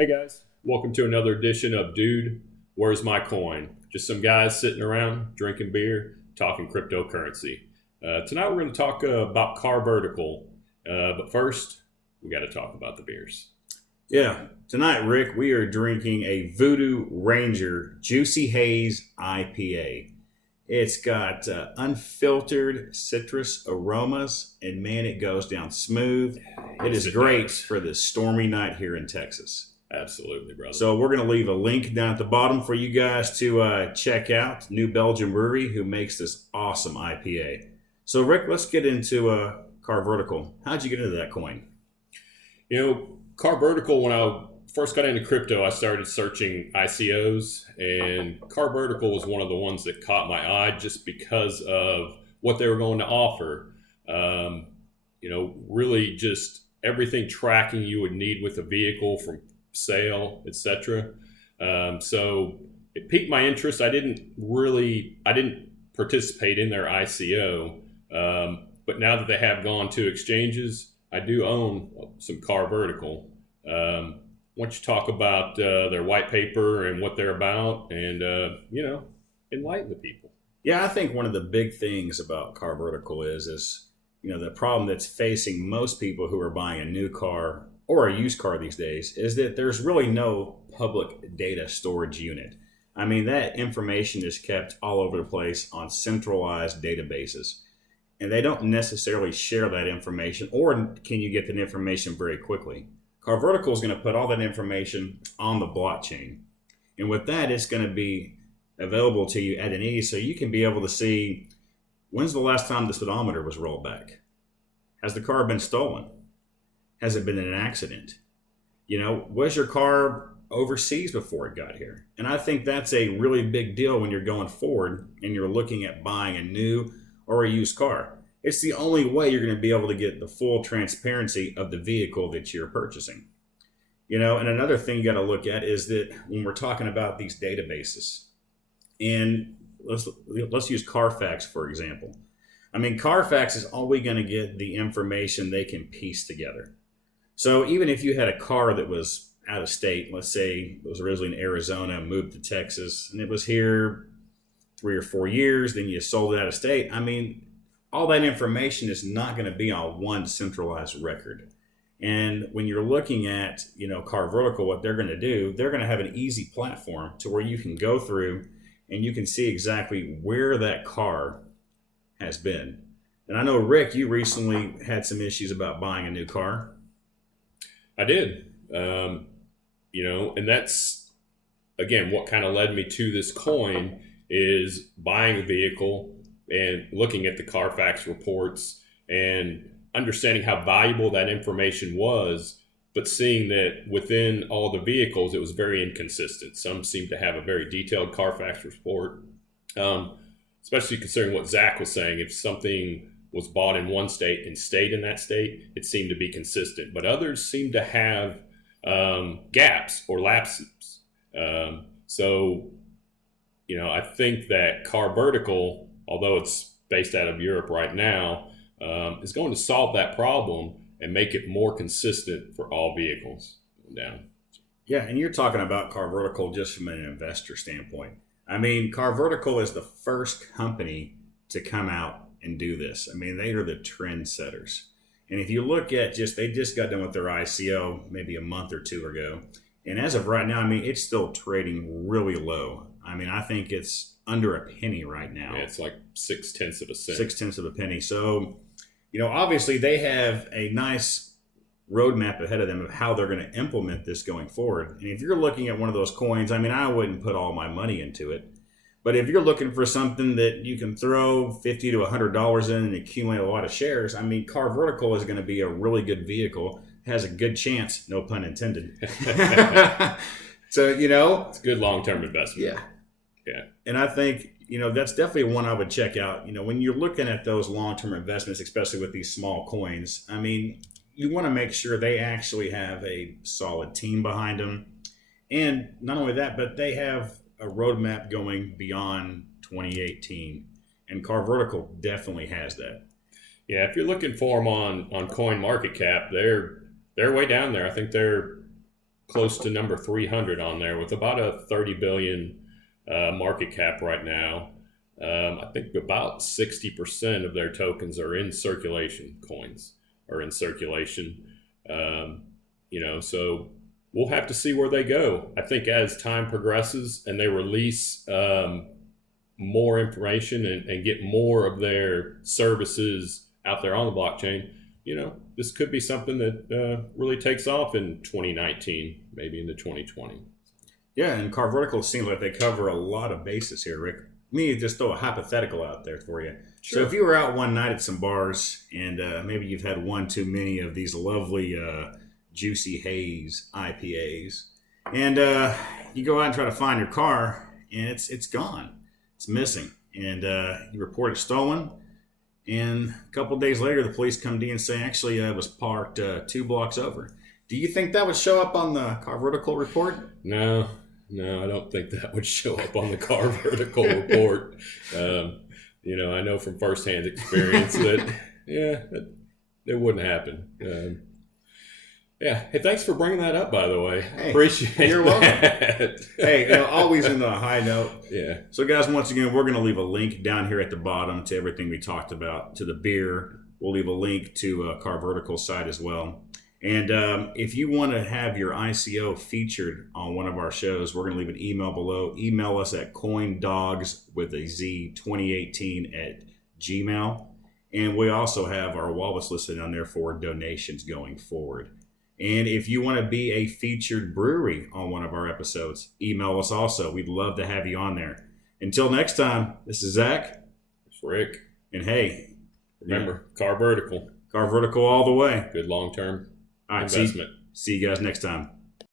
Hey guys, welcome to another edition of Dude, Where's My Coin? Just some guys sitting around drinking beer, talking cryptocurrency. Tonight we're going to talk about carVertical, but first we got to talk about the beers. Yeah, tonight, Rick, we are drinking a Voodoo Ranger Juicy Haze IPA. It's got unfiltered citrus aromas, and man, it goes down smooth. It is great for this stormy night here in Texas. Absolutely, brother. So we're going to leave a link down at the bottom for you guys to check out. New Belgian brewery who makes this awesome IPA. So Rick, let's get into carVertical. How'd you get into that coin? carVertical, when I first got into crypto, I started searching ICOs, and carVertical was one of the ones that caught my eye just because of what they were going to offer. Really just everything tracking you would need with a vehicle from sale, etc. So it piqued my interest. I didn't participate in their ICO, but now that they have gone to exchanges, I do own some carVertical. Why don't you talk about their white paper and what they're about, and enlighten the people? Yeah, I think one of the big things about carVertical is the problem that's facing most people who are buying a new car or a used car these days is that there's really no public data storage unit. I mean, that information is kept all over the place on centralized databases, and they don't necessarily share that information, or can you get that information very quickly? carVertical is going to put all that information on the blockchain, and with that, it's going to be available to you at an ease, so you can be able to see when's the last time the speedometer was rolled back. Has the car been stolen? Has it been in an accident? Was your car overseas before it got here? And I think that's a really big deal when you're going forward and you're looking at buying a new or a used car. It's the only way you're going to be able to get the full transparency of the vehicle that you're purchasing. And another thing you got to look at is that when we're talking about these databases, and let's use Carfax, for example. I mean, Carfax is always going to get the information they can piece together. So even if you had a car that was out of state, let's say it was originally in Arizona, moved to Texas, and it was here 3 or 4 years, then you sold it out of state. I mean, all that information is not going to be on one centralized record. And when you're looking at, carVertical, what they're going to do, they're going to have an easy platform to where you can go through and you can see exactly where that car has been. And I know, Rick, you recently had some issues about buying a new car. I did. And that's, again, what kind of led me to this coin is buying a vehicle and looking at the Carfax reports and understanding how valuable that information was, but seeing that within all the vehicles, it was very inconsistent. Some seem to have a very detailed Carfax report, especially considering what Zach was saying. If something was bought in one state and stayed in that state, it seemed to be consistent. But others seem to have gaps or lapses. I think that carVertical, although it's based out of Europe right now, is going to solve that problem and make it more consistent for all vehicles down. Yeah, and you're talking about carVertical just from an investor standpoint. I mean, carVertical is the first company to come out and do this. I mean, they are the trendsetters. And if you look at they just got done with their ICO maybe a month or two ago. And as of right now, I mean, it's still trading really low. I mean, I think it's under a penny right now. Yeah, it's like 0.6 of a cent. 0.6 of a penny. So, obviously they have a nice roadmap ahead of them of how they're going to implement this going forward. And if you're looking at one of those coins, I mean, I wouldn't put all my money into it. But if you're looking for something that you can throw $50 to $100 in and accumulate a lot of shares, I mean, carVertical is going to be a really good vehicle. It has a good chance, no pun intended. So, it's a good long-term investment. Yeah. And I think, that's definitely one I would check out. When you're looking at those long-term investments, especially with these small coins, I mean, you want to make sure they actually have a solid team behind them. And not only that, but they have a roadmap going beyond 2018. And carVertical definitely has that. Yeah, if you're looking for them on Coin Market Cap, they're way down there. I think they're close to number 300 on there with about a 30 billion market cap right now. I think about 60% of their tokens are in circulation. Coins are in circulation. So we'll have to see where they go. I think as time progresses and they release more information and get more of their services out there on the blockchain, this could be something that really takes off in 2019, maybe into 2020. Yeah, and carVertical seems like they cover a lot of bases here, Rick. Let me just throw a hypothetical out there for you. Sure. So if you were out one night at some bars and maybe you've had one too many of these lovely juicy haze IPAs, and you go out and try to find your car, and it's gone, it's missing, and you report it stolen. And a couple of days later, the police come to you and say, actually, it was parked 2 blocks over. Do you think that would show up on the carVertical report? No, I don't think that would show up on the carVertical report. I know from firsthand experience that, it wouldn't happen. Hey, thanks for bringing that up, by the way. Hey, appreciate you're that. Welcome. Hey, always in a high note. Yeah. So, guys, once again, we're going to leave a link down here at the bottom to everything we talked about, to the beer. We'll leave a link to carVertical's site as well. And if you want to have your ICO featured on one of our shows, we're going to leave an email below. Email us at Coindogz with a Z 2018 at Gmail. And we also have our wallets listed on there for donations going forward. And if you want to be a featured brewery on one of our episodes, email us also. We'd love to have you on there. Until next time, this is Zach. It's Rick. And hey, remember, carVertical. carVertical all the way. Good long-term All right, investment. see you guys next time.